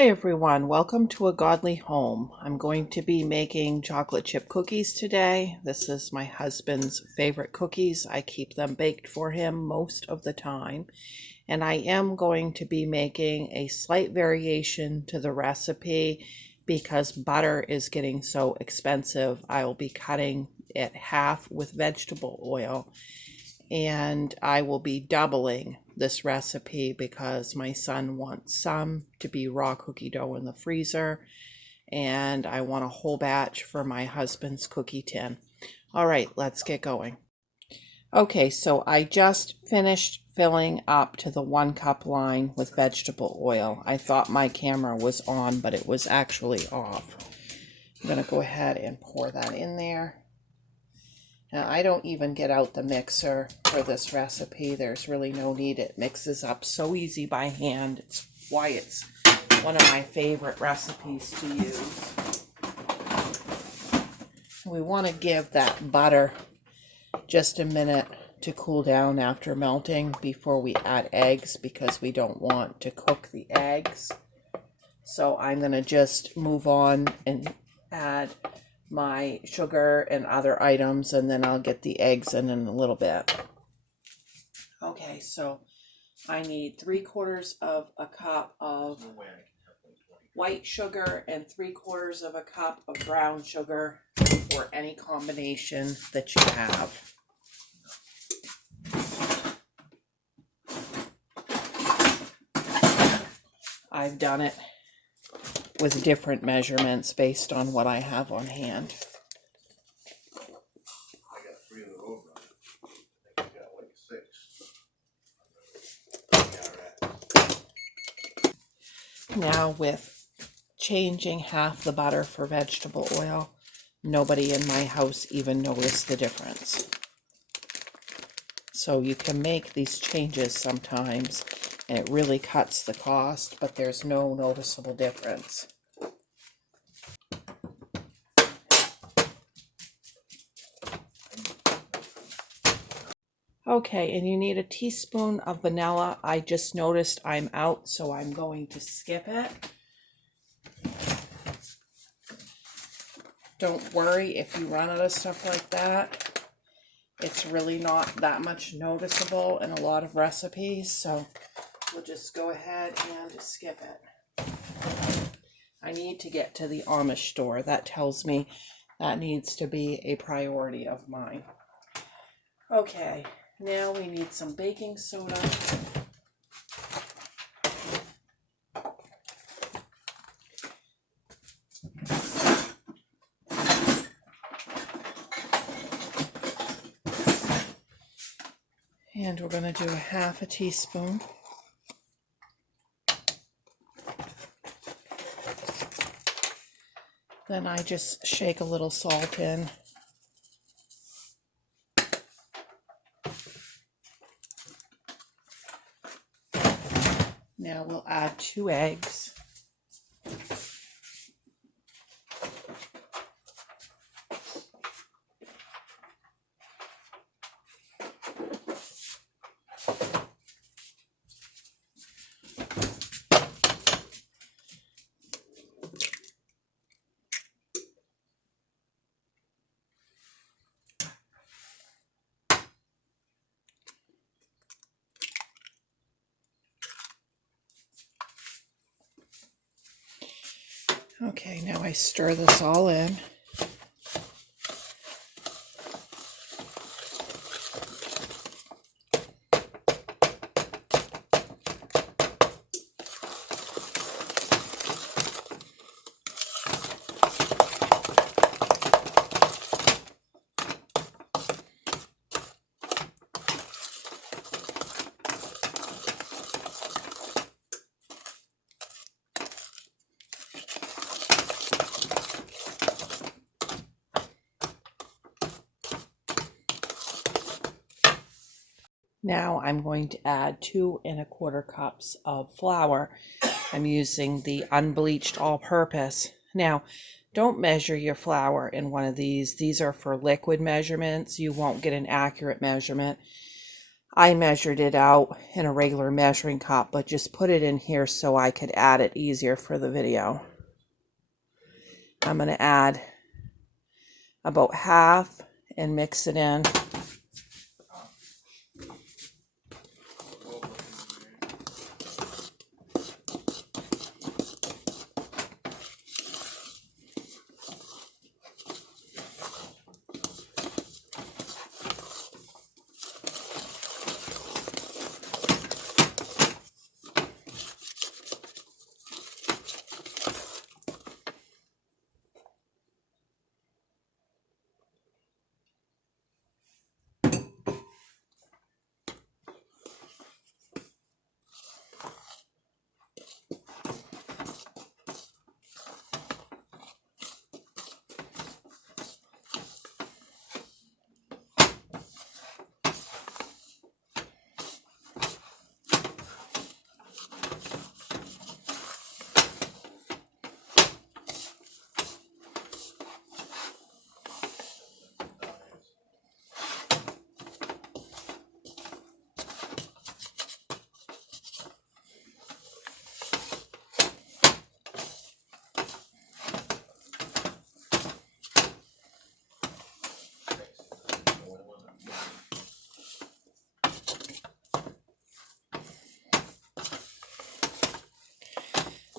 Hi everyone, welcome to A Godly Home. I'm going to be making chocolate chip cookies today. This is my husband's favorite cookies. I keep them baked for him most of the time. And I am going to be making a slight variation to the recipe because butter is getting so expensive. I will be cutting it half with vegetable oil, and I will be doubling this recipe because my son wants some to be raw cookie dough in the freezer, and I want a whole batch for my husband's cookie tin. All right, let's get going. Okay, so I just finished filling up to the 1 cup line with vegetable oil. I thought my camera was on, but it was actually off. I'm gonna go ahead and pour that in there. Now, I don't even get out the mixer for this recipe. There's really no need. It mixes up so easy by hand. It's why it's one of my favorite recipes to use. We want to give that butter just a minute to cool down after melting before we add eggs because we don't want to cook the eggs. So I'm going to just move on and add my sugar and other items, and then I'll get the eggs in a little bit. Okay, so I need 3/4 of a cup of white sugar and 3/4 of a cup of brown sugar, or any combination that you have. I've done it with different measurements based on what I have on hand. I got 3 of the road runners. I think I got like 6. Now, with changing half the butter for vegetable oil, nobody in my house even noticed the difference. So you can make these changes sometimes, and it really cuts the cost, but there's no noticeable difference. Okay, and you need a teaspoon of vanilla. I just noticed I'm out, so I'm going to skip it. Don't worry if you run out of stuff like that. It's really not that much noticeable in a lot of recipes, so we'll just go ahead and skip it. I need to get to the Amish store. That tells me that needs to be a priority of mine. Okay, now we need some baking soda. And we're going to do a 1/2 teaspoon. Then I just shake a little salt in. Now we'll add 2 eggs. Okay, now I stir this all in. Now I'm going to add 2 1/4 cups of flour. I'm using the unbleached all-purpose. Now, don't measure your flour in one of these. These are for liquid measurements. You won't get an accurate measurement. I measured it out in a regular measuring cup, but just put it in here so I could add it easier for the video. I'm going to add about half and mix it in.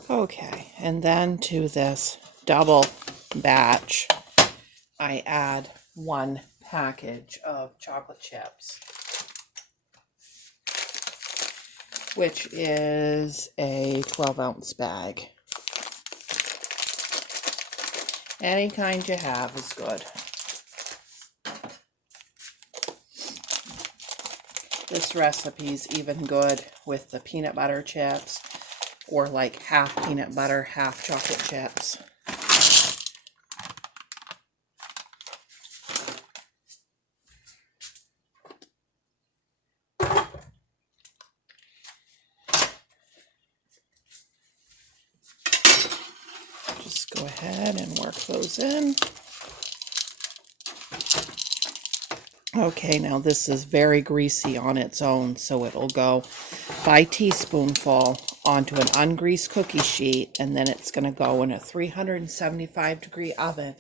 Okay, and then to this double batch, I add 1 package of chocolate chips, which is a 12-ounce bag. Any kind you have is good. This recipe's even good with the peanut butter chips, or like half peanut butter, half chocolate chips. Just go ahead and work those in. Okay, now this is very greasy on its own, so it'll go by teaspoonful onto an ungreased cookie sheet, and then it's going to go in a 375-degree oven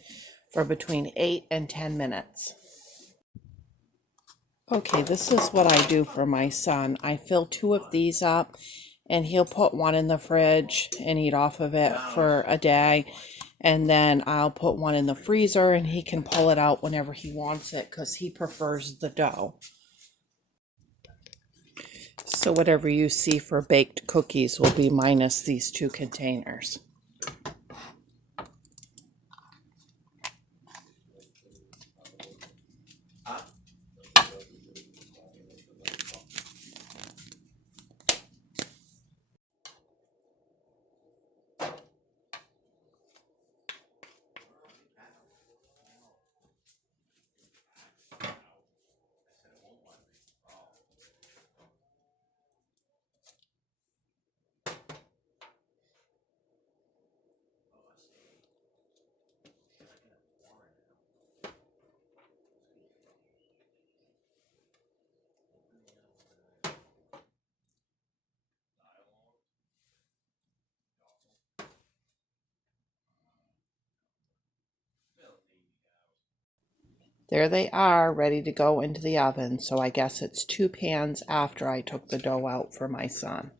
for between 8 and 10 minutes. Okay, this is what I do for my son. I fill 2 of these up, and he'll put 1 in the fridge and eat off of it for a day. And then I'll put 1 in the freezer, and he can pull it out whenever he wants it because he prefers the dough. So whatever you see for baked cookies will be minus these 2 containers. There they are, ready to go into the oven. So I guess it's 2 pans after I took the dough out for my son.